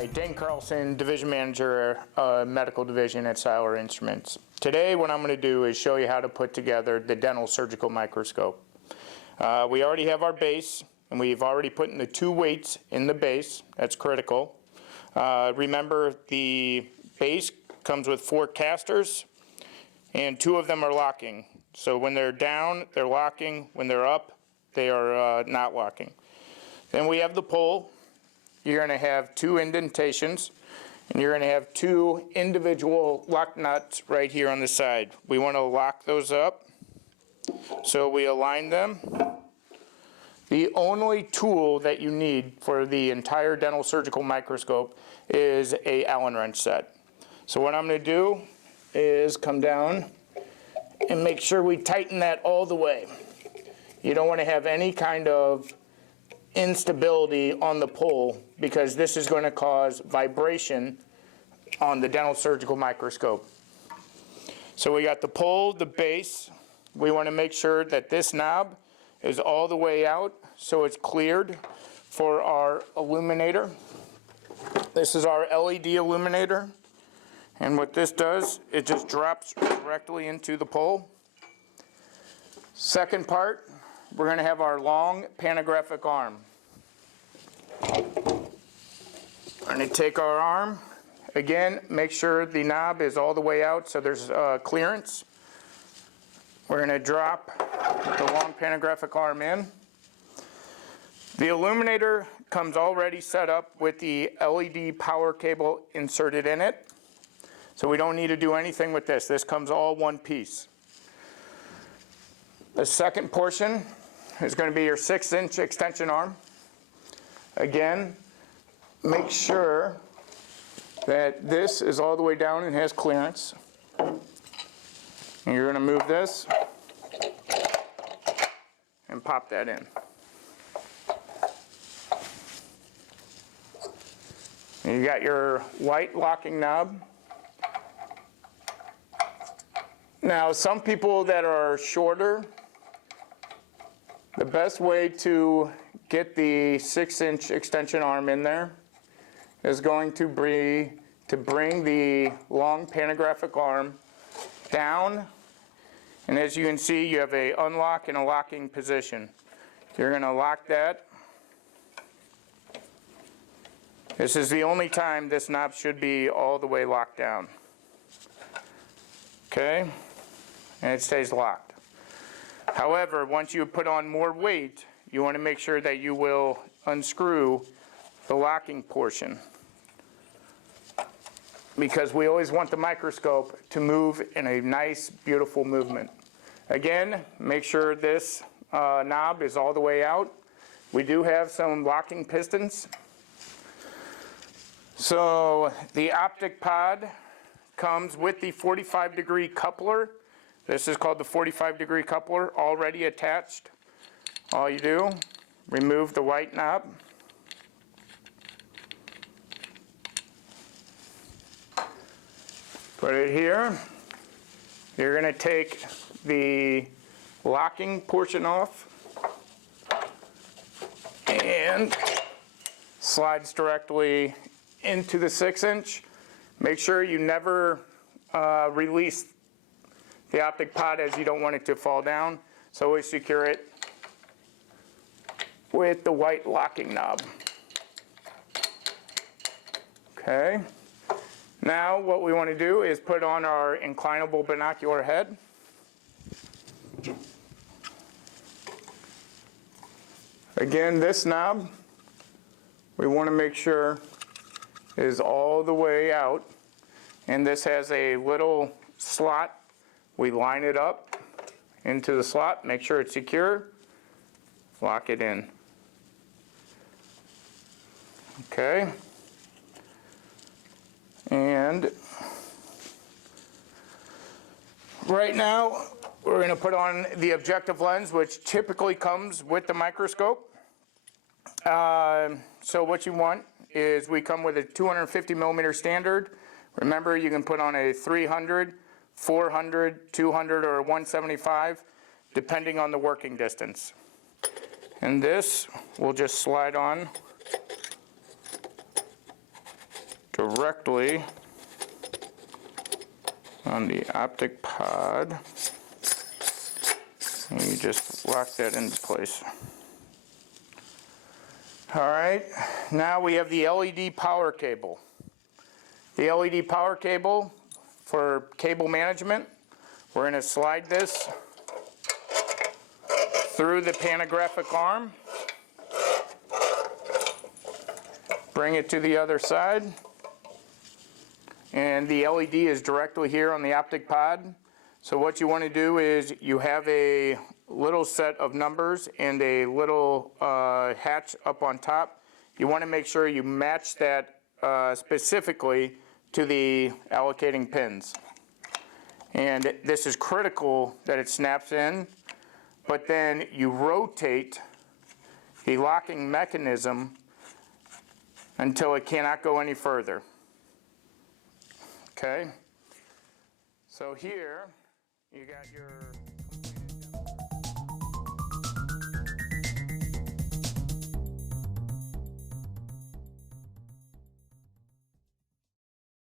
Hi, Dane Carlson, Division Manager, Medical Division at Siler Instruments. Today what I'm going to do is show you how to put together the dental surgical microscope. We already have our base, and we've already put in the 2 weights in the base. That's critical. Remember, the base comes with 4 casters, and 2 of them are locking. So when they're down, they're locking. When they're up, they are not locking. Then we have the pole. You're going to have 2 indentations, and you're going to have 2 individual lock nuts right here on the side. We want to lock those up, so we align them. The only tool that you need for the entire dental surgical microscope is a Allen wrench set. So what I'm going to do is come down and make sure we tighten that all the way. You don't want to have any kind of instability on the pole, because this is going to cause vibration on the dental surgical microscope. So we got the pole, the base. We want to make sure that this knob is all the way out so it's cleared for our illuminator. This is our LED illuminator, and what this does, it just drops directly into the pole. Second part, we're going to have our long pantographic arm. We're going to take our arm, again, make sure the knob is all the way out so there's clearance. We're going to drop the long pantographic arm in. The illuminator comes already set up with the LED power cable inserted in it, so we don't need to do anything with this. This comes all one piece. The second portion is going to be your 6-inch extension arm. Again, make sure that this is all the way down and has clearance. And you're going to move this and pop that in. And you got your white locking knob. Now, some people that are shorter, the best way to get the 6-inch extension arm in there is going to be to bring the long pantographic arm down, and as you can see, you have a unlock and a locking position. You're going to lock that. This is the only time this knob should be all the way locked down. Okay, and it stays locked. However, once you put on more weight, you want to make sure that you will unscrew the locking portion, because we always want the microscope to move in a nice, beautiful movement. Again, make sure this knob is all the way out. We do have some locking pistons. So the optic pod comes with the 45-degree coupler. This is called the 45-degree coupler, already attached. All you do, remove the white knob. Put it here. You're going to take the locking portion off, and slides directly into the 6-inch. Make sure you never release the optic pod, as you don't want it to fall down. So always secure it with the white locking knob. Okay. Now what we want to do is put on our inclinable binocular head. Again, this knob, we want to make sure is all the way out, and this has a little slot. We line it up into the slot, make sure it's secure, lock it in. Okay. And right now, we're going to put on the objective lens, which typically comes with the microscope. So what you want is, we come with a 250 millimeter standard. Remember, you can put on a 300, 400, 200, or 175, depending on the working distance. And this will just slide on directly on the optic pod, and you just lock that into place. Alright, now we have the LED power cable. The LED power cable for cable management, we're going to slide this through the pantographic arm, bring it to the other side, and the LED is directly here on the optic pod. So what you want to do is you have a little set of numbers and a little hatch up on top. You want to make sure you match that specifically to the allocating pins. And this is critical that it snaps in, but then you rotate the locking mechanism until it cannot go any further. Okay? So here you got your